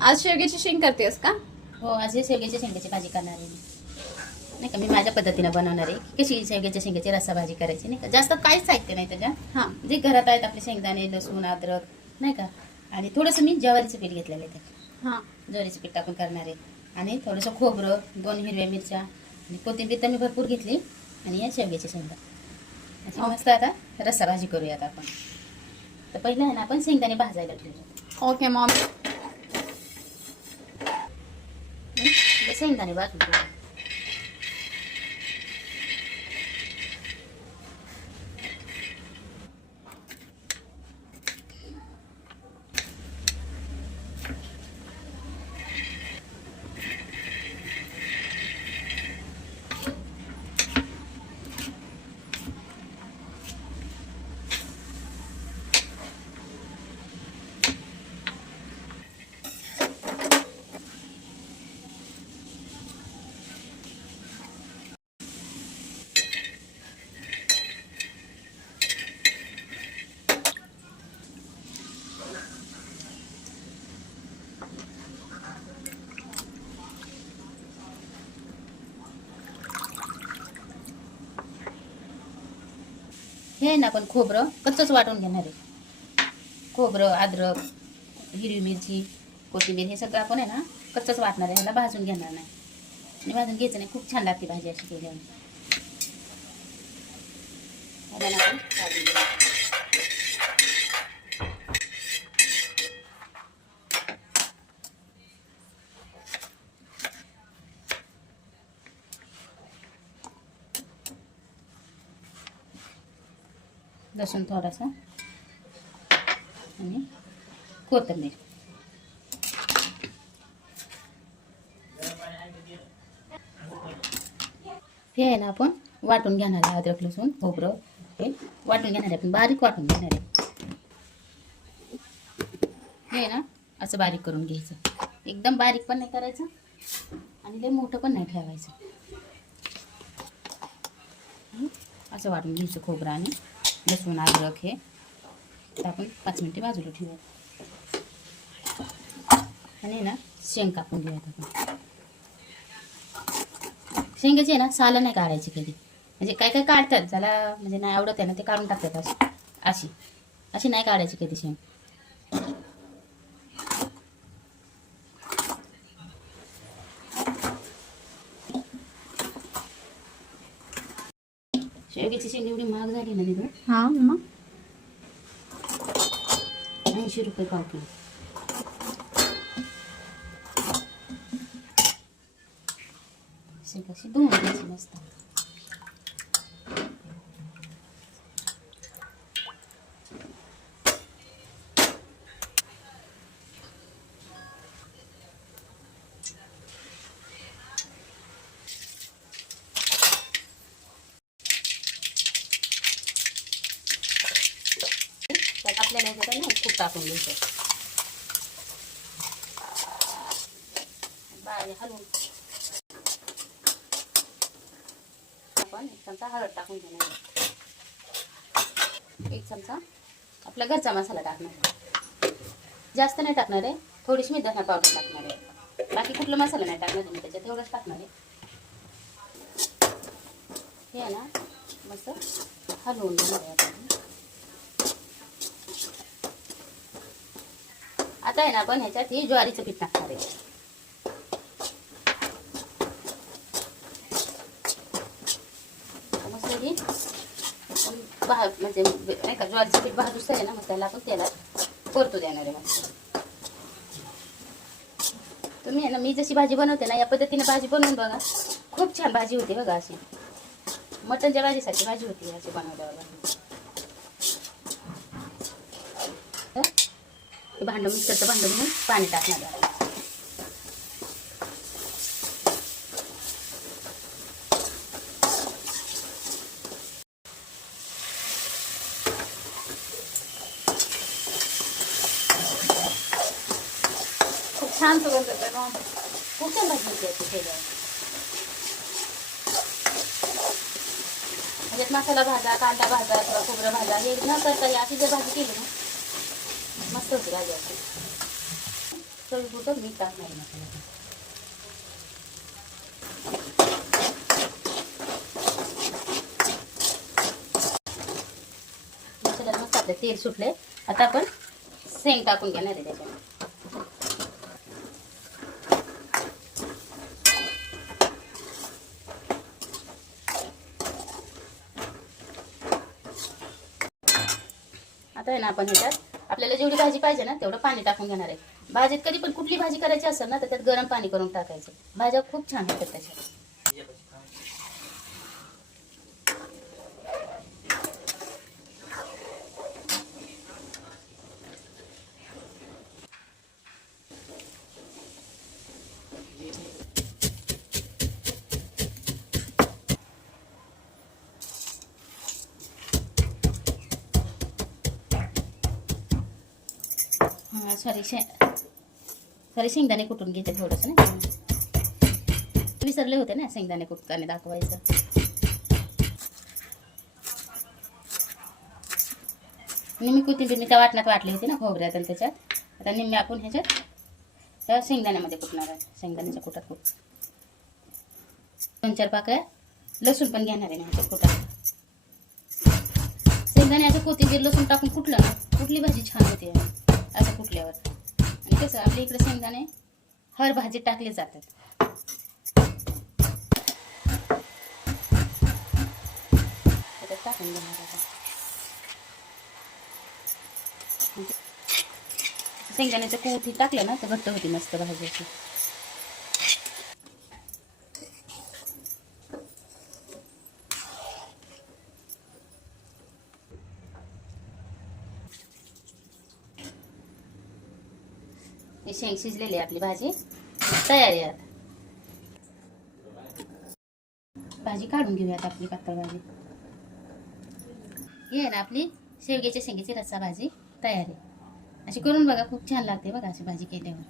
आज शेवग्याची शेंग करतेस का? हो, आज हे शेवग्याच्या शेंगाची भाजी करणार आहे मी. नाही का, मी माझ्या पद्धतीनं बनवणार आहे. कशी शेवग्याच्या शेंगाची रस्सा भाजी करायची, नाही का. जास्त काहीच साहित्य नाही त्याच्यात. हां. जे घरात आहेत आपले शेंगदाणे, लसूण, अद्रक, नाही का. आणि थोडंसं मी ज्वारीचं पीठ घेतलेलं आहे त्यात. हां. ज्वारीचं पीठ टाकून करणार आहे. आणि थोडंसं खोबरं, 2 हिरव्या मिरच्या आणि कोथिंबीर तर मी भरपूर घेतली. आणि या शेवग्याच्या शेंगा अशी मस्त आता रस्सा भाजी करूयात आपण. तर पहिलं आहे ना, आपण शेंगदाणे भाजायला ठेवू. Okay Maugham. शेंगदाणे भाजून ठेवू. हे आहे ना, आपण खोबरं कच्चंच वाटून घेणार आहे. खोबरं, अद्रक, हिरवी मिरची, कोथिंबीर हे सगळं आपण आहे ना कच्चंच वाटणार आहे. ह्याला भाजून घेणार नाही. आणि भाजून घ्यायचं नाही. खूप छान लागते भाजी अशी केल्याने. ह्याला ना आपण भाजून घेऊ. लसूण थोडासा आणि कोथिंबीर. हे आहे ना, आपण वाटून घेणार आहे. अद्रक, लसूण, खोबरं हे वाटून घेणार आहे. आपण बारीक वाटून घेणार आहे. हे ना असं बारीक करून घ्यायचं. एकदम बारीक पण नाही करायचं आणि लय मोठं पण नाही ठेवायचं. असं वाटून घ्यायचं खोबरं आणि लसूण, अद्रक हे. तर आपण 5 मिनिटे बाजूला ठेवूया. आणि ना शेंग कापून घेऊयात आपण. शेंगाची आहे ना सालं नाही काढायची कधी. म्हणजे काय काय काढतात, ज्याला म्हणजे नाही आवडत आहे ना ते काढून टाकतात. अशी अशी नाही काढायची कधी शेंग. शेवग्याची शेंग एवढी महाग झाली ना तिथून. हां मग 80 रुपये पाव किलो. शेंग अशी धुवून घ्यायची मस्त. त्यात आपल्याला ह्याच्यात ना खूप टाकून घ्यायचं. बारीक हलवून आपण 1 चमचा हळद टाकून घेणार. 1 चमचा आपला घरचा मसाला टाकणार. जास्त नाही टाकणार आहे. थोडीशी मी धना पावडर टाकणार आहे. बाकी कुठला मसाला नाही टाकणार तुम्ही त्याच्यात. एवढंच टाकणार आहे. हे आहे ना मस्त हलवून घेणार आहे आपण. आता आहे ना आपण ह्याच्यात हे ज्वारीचं पीठ टाकणार आहे. मस्त हे म्हणजे नाही का ज्वारीचं पीठ भाजूच आहे ना, मग त्याला आपण तेलात परतू देणार आहे. मस्त तुम्ही आहे ना, मी जशी भाजी बनवते ना या पद्धतीने भाजी बनवून बघा. खूप छान भाजी होते बघा. अशी मटणच्या भाजीसाठी भाजी होती अशी बनवल्यावर. भांडं मिक्सरचं भांडं घेऊन पाणी टाकणार आहे. खूप छान सुगंध येतोय मॉम. खूप छान भाजी होती अशी केल्यावर. ह्याच्यात मसाला भाजा, कांदा भाजा किंवा खोबरं भाजा हे न करता अशी जर भाजी केली ना मस्त होती भाजी अशी. चवीपुरतं मीठ टाकणार आहे मसाल्यात. मसाल्यात मस्त आपले तेल सुटले. आता आपण शेंग टाकून घेणार आहे त्याच्यात. आता आहे ना आपण ह्याच्यात आपल्याला जेवढी भाजी पाहिजे ना तेवढं पाणी टाकून घेणार आहे. भाजीत कधी पण कुठली भाजी करायची असेल ना तर त्यात गरम पाणी करून टाकायचं. भाज्या खूप छान होतात त्याच्यात. हां सॉरी शेंगदाणे कुटून घेते थोडंसं ना. विसरले होते ना शेंगदाणे कुटताना दाखवायचं. निम्मी कोथिंबीर मी त्या वाटणात वाटली होती ना खोबऱ्यात आणि त्याच्यात. आता निम्मी आपण ह्याच्यात त्या शेंगदाण्यामध्ये कुटणार आहे. शेंगदाण्याच्या कुटात कुट 2-4 पाकळ्या लसूण पण घेणार आहे ना ह्याच्यात कुटात. शेंगदाण्याचं कोथिंबीर लसूण टाकून कुटलं ना कुठली भाजी छान होते असं कुटल्यावर. आणि कसं आपल्या इकडे शेंगदाणे हर भाजीत टाकले जातात. त्याच्यात टाकून घेणार आता. शेंगदाण्याचं कोथी टाकलं ना तर घट्ट होती मस्त भाजी अशी. ही शेंग शिजलेली आहे आपली भाजी तयार आहे. आता भाजी काढून घेऊयात आपली पातळ भाजी. ही आहे ना आपली शेवग्याच्या शेंगेची रस्सा भाजी तयार आहे. अशी करून बघा खूप छान लागते बघा अशी भाजी केल्यावर.